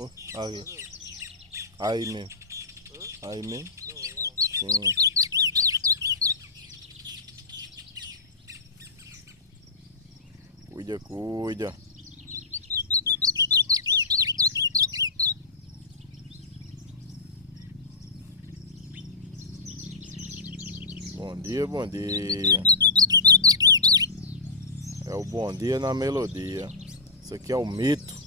Oh, aí. Aí mesmo. Aí mesmo? Sim. Cuida, cuida. Bom dia, bom dia. É o bom dia na melodia. Isso aqui é o mito.